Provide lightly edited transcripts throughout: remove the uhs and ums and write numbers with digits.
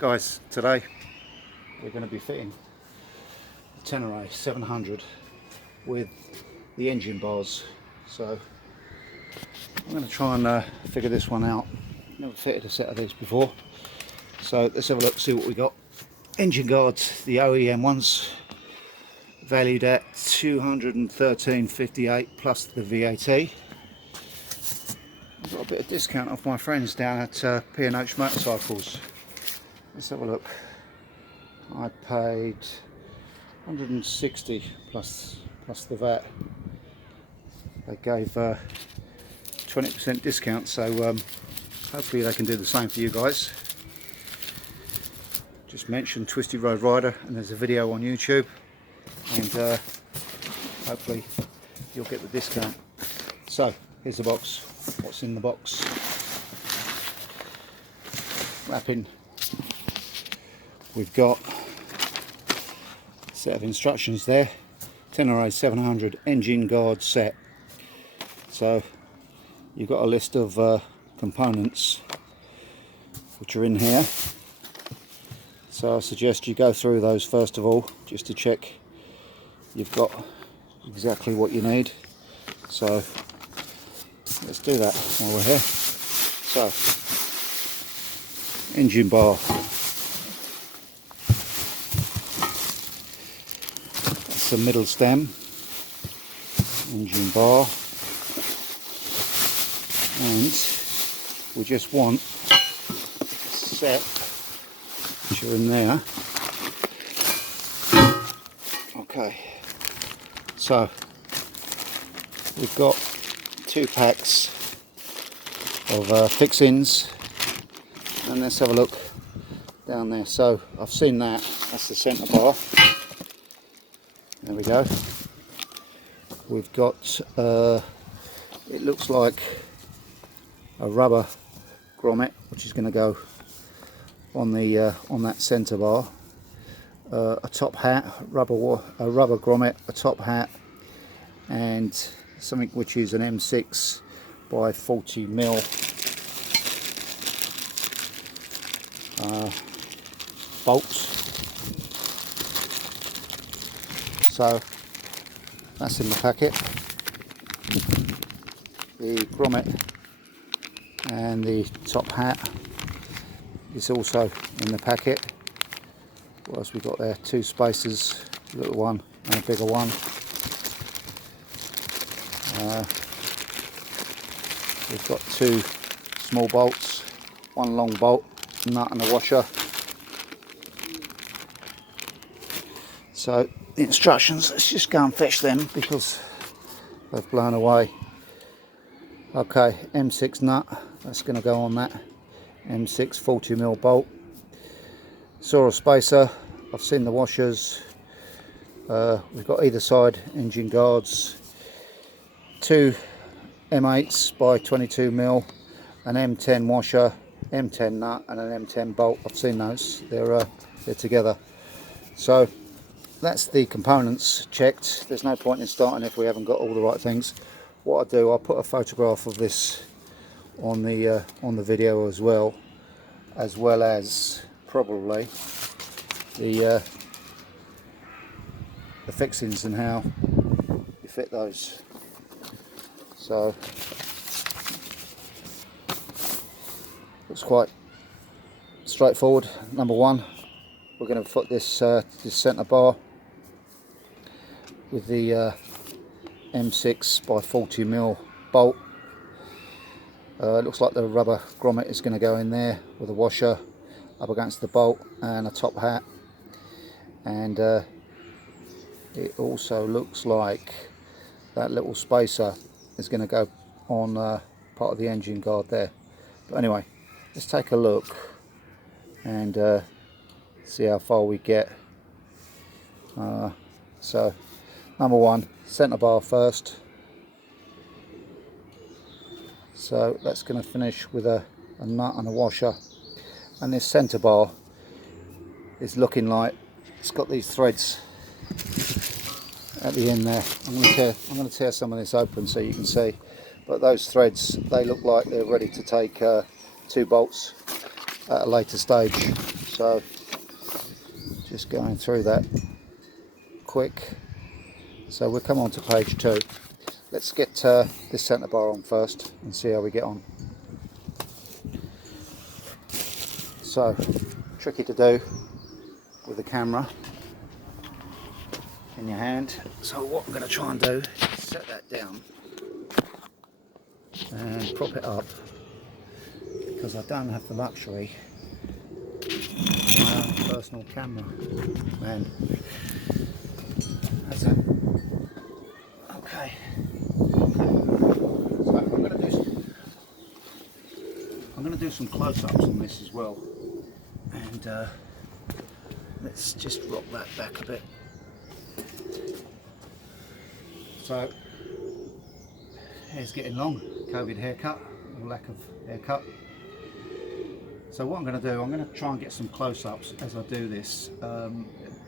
Guys, today we're going to be fitting the Tenere 700 with the engine bars. So I'm going to try and figure this one out. Never fitted a set of these before, so let's have a look, see what we got. Engine guards, the OEM ones, valued at $213.58 plus the VAT. I've got a bit of discount off my friends down at P&H Motorcycles. Let's have a look. I paid $160 plus the VAT. They gave 20% discount, so hopefully they can do the same for you guys. Just mentioned Twisty Road Rider, and there's a video on YouTube, and hopefully you'll get the discount. So here's the box. What's in the box? Wrapping. We've got a set of instructions there. Tenere 700 engine guard set. So you've got a list of components which are in here. So I suggest you go through those first of all, just to check you've got exactly what you need. So let's do that while we're here. So, engine bar. That's the middle stem. Engine bar. And we just want a set which are in there. Okay. So we've got 2 packs of fixings, and let's have a look down there. So I've seen that, that's the centre bar. There we go. We've got it looks like a rubber grommet which is going to go on the on that centre bar. A top hat, a rubber grommet, a top hat, and something which is an M6 by 40mm bolts. So that's in the packet. The grommet and the top hat is also in the packet. What else we got there? 2 spacers, a little one and a bigger one. We've got 2 small bolts, 1 long bolt, nut and a washer. So the instructions, let's just go and fetch them because they've blown away. Okay, M6 nut, that's going to go on that. M6 40mm bolt. Saw a spacer, I've seen the washers. We've got either side engine guards. 2 M8s by 22mm, an M10 washer, M10 nut and an M10 bolt. I've seen those, they're together. So that's the components checked. There's no point in starting if we haven't got all the right things. What I'll do, I'll put a photograph of this on the video as well as probably the fixings and how you fit those. So looks quite straightforward. Number one, we're going to put this this centre bar with the M6 by 40mm bolt. It looks like the rubber grommet is going to go in there with a washer up against the bolt and a top hat, and it also looks like that little spacer is going to go on part of the engine guard there. But anyway, let's take a look and see how far we get. So number one, centre bar first. So that's going to finish with a nut and a washer, and this centre bar is looking like it's got these threads at the end there. I'm going to tear some of this open so you can see, but those threads, they look like they're ready to take 2 bolts at a later stage. So just going through that quick. So we'll come on to page 2. Let's get this centre bar on first and see how we get on. So tricky to do with the camera in your hand. So what I'm going to try and do is set that down and prop it up, because I don't have the luxury of my own personal camera. Man, that's it. Okay. So I'm going to do some close-ups on this as well, and let's just rock that back a bit. So hair's getting long, COVID haircut, or lack of haircut. So what I'm going to do, I'm going to try and get some close-ups as I do this. A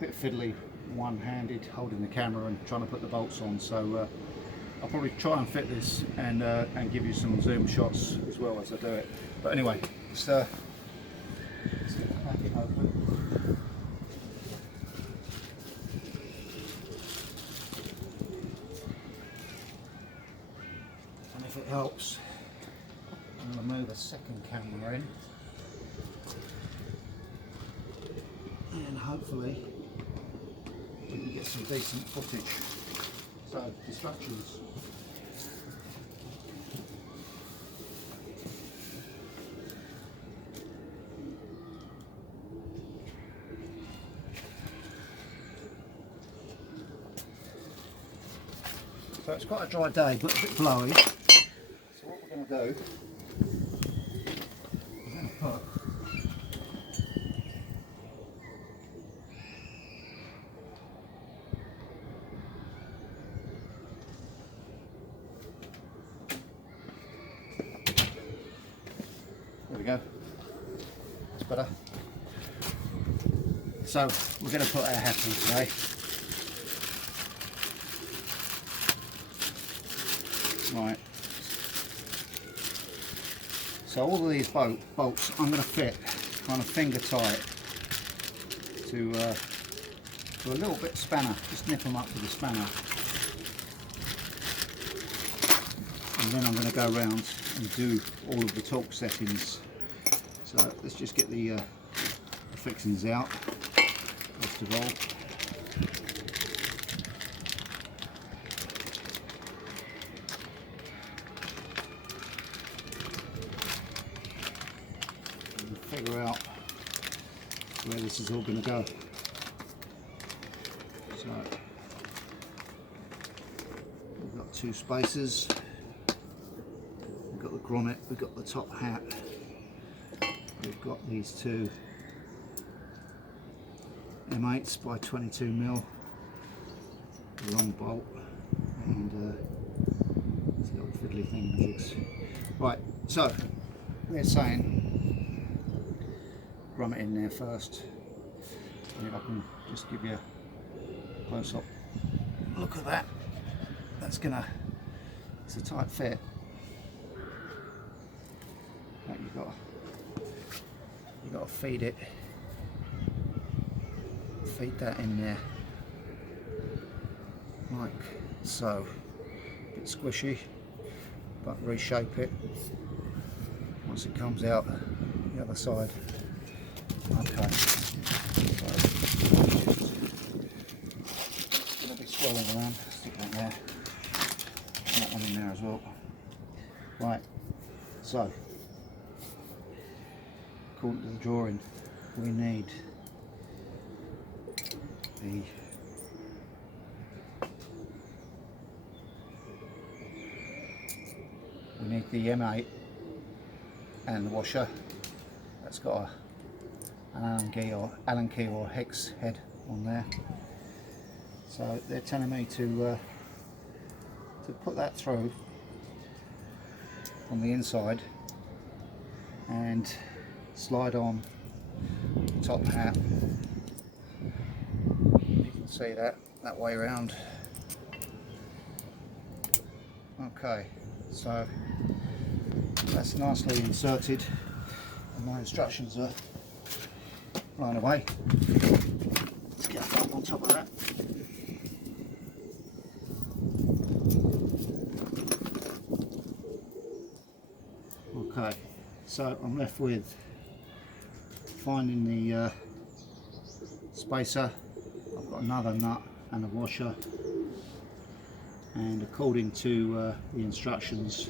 bit fiddly, one-handed, holding the camera and trying to put the bolts on. So I'll probably try and fit this and give you some zoom shots as well as I do it. But anyway, let's get the packet open. And if it helps, I'm going to move a second camera in, and hopefully we can get some decent footage. So, instructions. So it's quite a dry day, but a bit blowy. So what we're going to do, we're going to put there we go, that's better. So we're going to put our hat on today. Right. So all of these bolts I'm going to fit kind of finger tight to a little bit spanner. Just nip them up with a spanner. And then I'm going to go around and do all of the torque settings. So let's just get the fixings out first of all. And figure out where this is all going to go. So we've got 2 spacers. We've got the grommet, we've got the top hat, we've got these 2 M8s by 22mm, long bolt, and this little fiddly thing. Right, so they're saying grommet in there first, and if I can just give you a close up look at that, it's a tight fit. You've got to feed that in there like so. A bit squishy, but reshape it once it comes out the other side. Okay, so it's going to be swirling around. Stick that there, and that one in there as well. Right, so according to the drawing, we need the M8 and the washer. That's got an Allen key or hex head on there. So they're telling me to put that through on the inside and slide on the top hat. You can see that way around. Okay, so that's nicely inserted, and my instructions are blown away. Let's get up on top of that. Okay, so I'm left with finding the spacer. I've got another nut and a washer, and according to the instructions,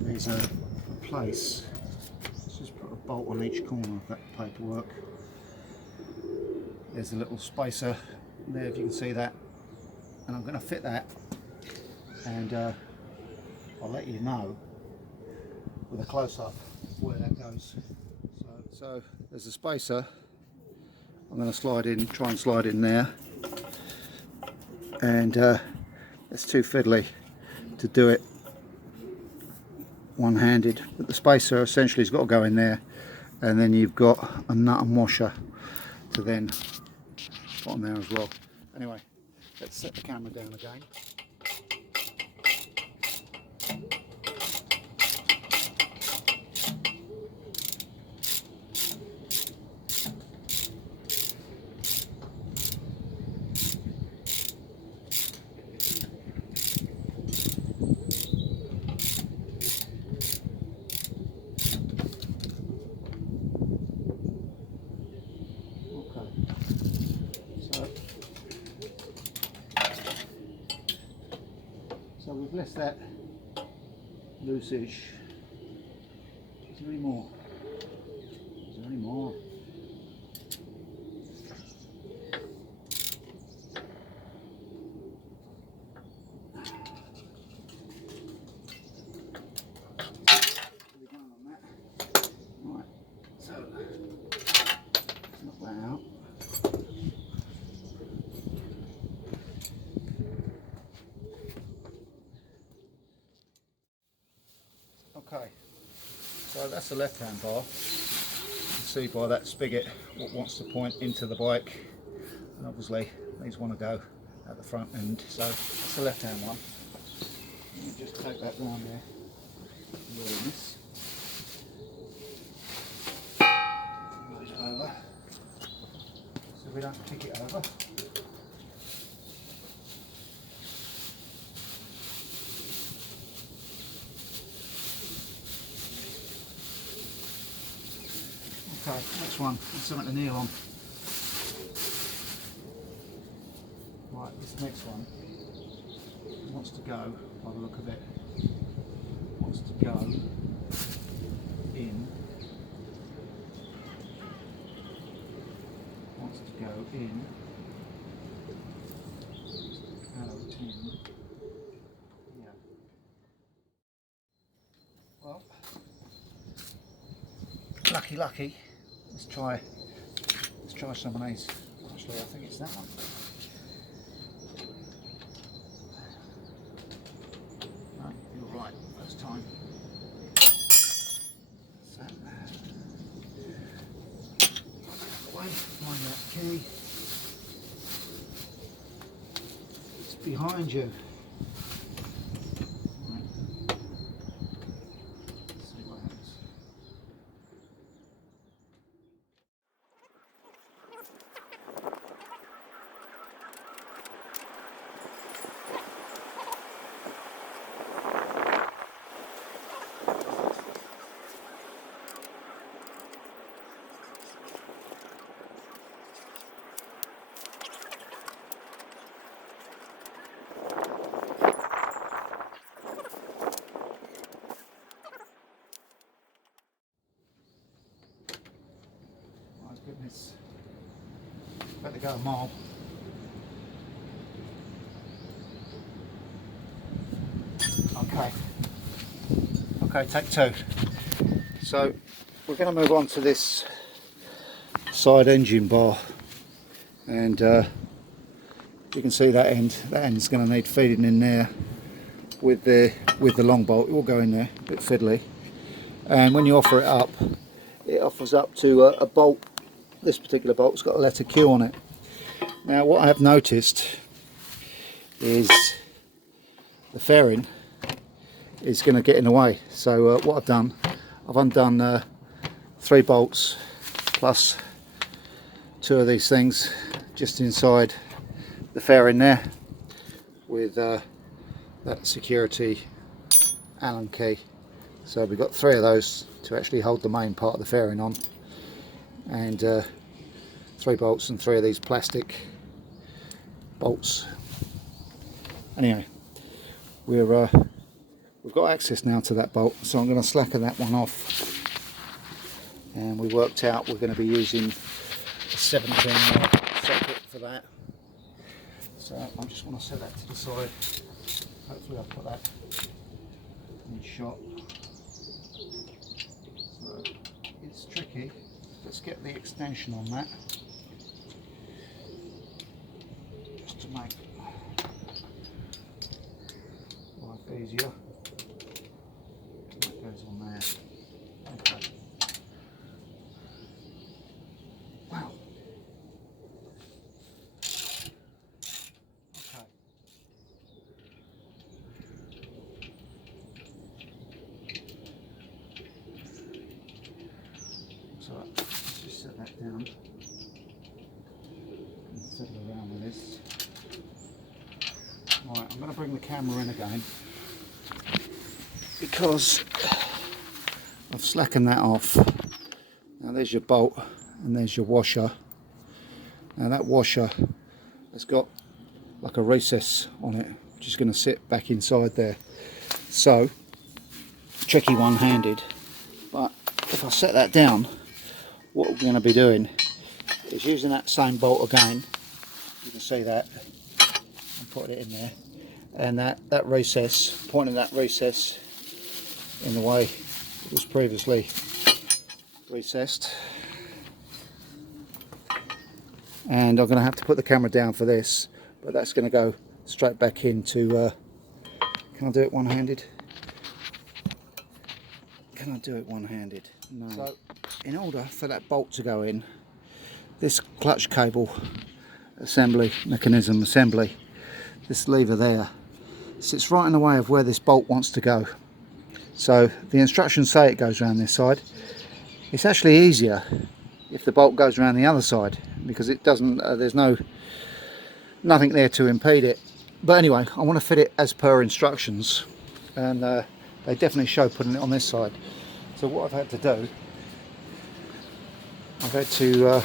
there's a place. Let's just put a bolt on each corner of that paperwork. There's a little spacer there, if you can see that, and I'm going to fit that, and I'll let you know with a close-up where that goes. So there's a spacer. I'm going to try and slide in there, and it's too fiddly to do it one-handed, but the spacer essentially has got to go in there, and then you've got a nut and washer to then put on there as well. Anyway, let's set the camera down again. So we've left that loose-ish. Is there any more? Is there any more? Right, so let's knock that out. Okay, so that's the left-hand bar. You can see by that spigot what wants to point into the bike, and obviously these want to go at the front end, so that's the left-hand one. Let me just take that round there. This. Move it over, so we don't kick it over. Okay, next one, there's something to kneel on. Right, this next one wants to go, by the look of it, wants to go in, yeah. Well, lucky. Let's try some of these. Actually, I think it's that one. No, you're right, first time. That's that. Away, find that key. It's behind you. Goodness, better go a mile. Okay, take two. So we're going to move on to this side engine bar, and you can see that end's going to need feeding in there with the long bolt. It will go in there, a bit fiddly, and when you offer it up, it offers up to a bolt. This particular bolt's got a letter Q on it. Now what I have noticed is the fairing is going to get in the way, so what I've done, I've undone 3 bolts plus two of these things just inside the fairing there with that security Allen key. So we've got three of those to actually hold the main part of the fairing on, and 3 bolts and 3 of these plastic bolts. Anyway, we've got access now to that bolt, so I'm going to slacken that one off, and we worked out we're going to be using a 17 socket for that. So I just want to set that to the side. Hopefully I'll put that in shot. So it's tricky. Let's get the extension on that, just to make life easier. That goes on there. Okay. Wow. Okay. So let's just set that down and settle around with this. Right, I'm going to bring the camera in again because I've slackened that off. Now there's your bolt and there's your washer. Now that washer has got like a recess on it, which is going to sit back inside there. So tricky one-handed, but if I set that down, what we're going to be doing is using that same bolt again. You can see that, and put it in there, and that recess, pointing that recess in the way it was previously recessed. And I'm going to have to put the camera down for this, but that's going to go straight back into can I do it one-handed? Can I do it one-handed? No. So in order for that bolt to go in, this clutch cable assembly, mechanism assembly, this lever there, sits right in the way of where this bolt wants to go. So the instructions say it goes around this side. It's actually easier if the bolt goes around the other side, because it doesn't, there's nothing there to impede it. But anyway, I want to fit it as per instructions, and they definitely show putting it on this side. So what I've had to do, I've had to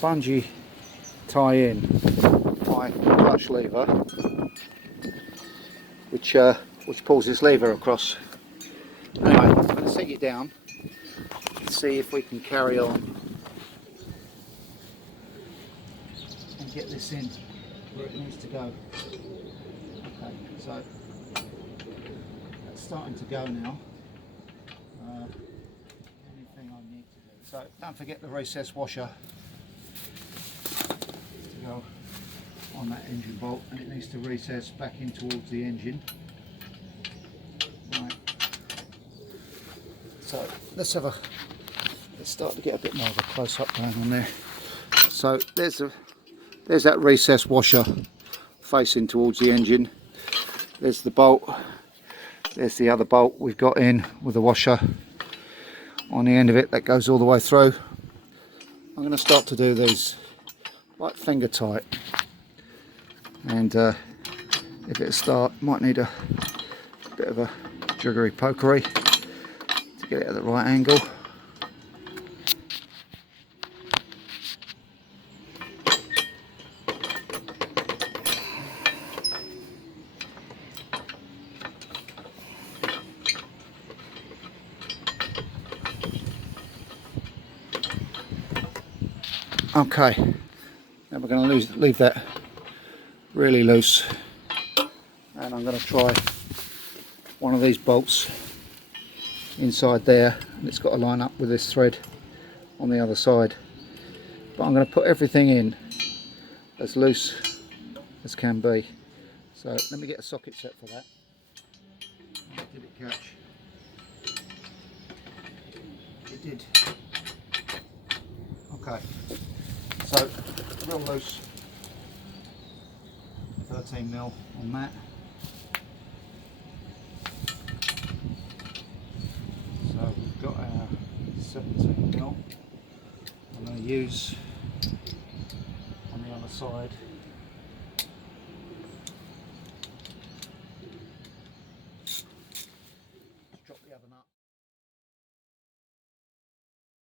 bungee tie in my clutch lever, which pulls this lever across. Anyway, I'm going to set it down and see if we can carry on and get this in where it needs to go. Okay, so that's starting to go now. Anything I need to do. So don't forget the recess washer to go on that engine bolt, and it needs to recess back in towards the engine. Right. So let's start to get a bit more of a close-up going on there. So there's that recess washer facing towards the engine. There's the bolt. There's the other bolt we've got in with the washer on the end of it that goes all the way through. I'm going to start to do these like finger tight, and if it might need a bit of a jiggery pokery to get it at the right angle. Okay, now we're going to leave that really loose, and I'm going to try one of these bolts inside there, and it's got to line up with this thread on the other side. But I'm going to put everything in as loose as can be. So let me get a socket set for that. Did it catch? It did. Okay. So, real loose, 13mm on that. So we've got our 17mm. I'm going to use side.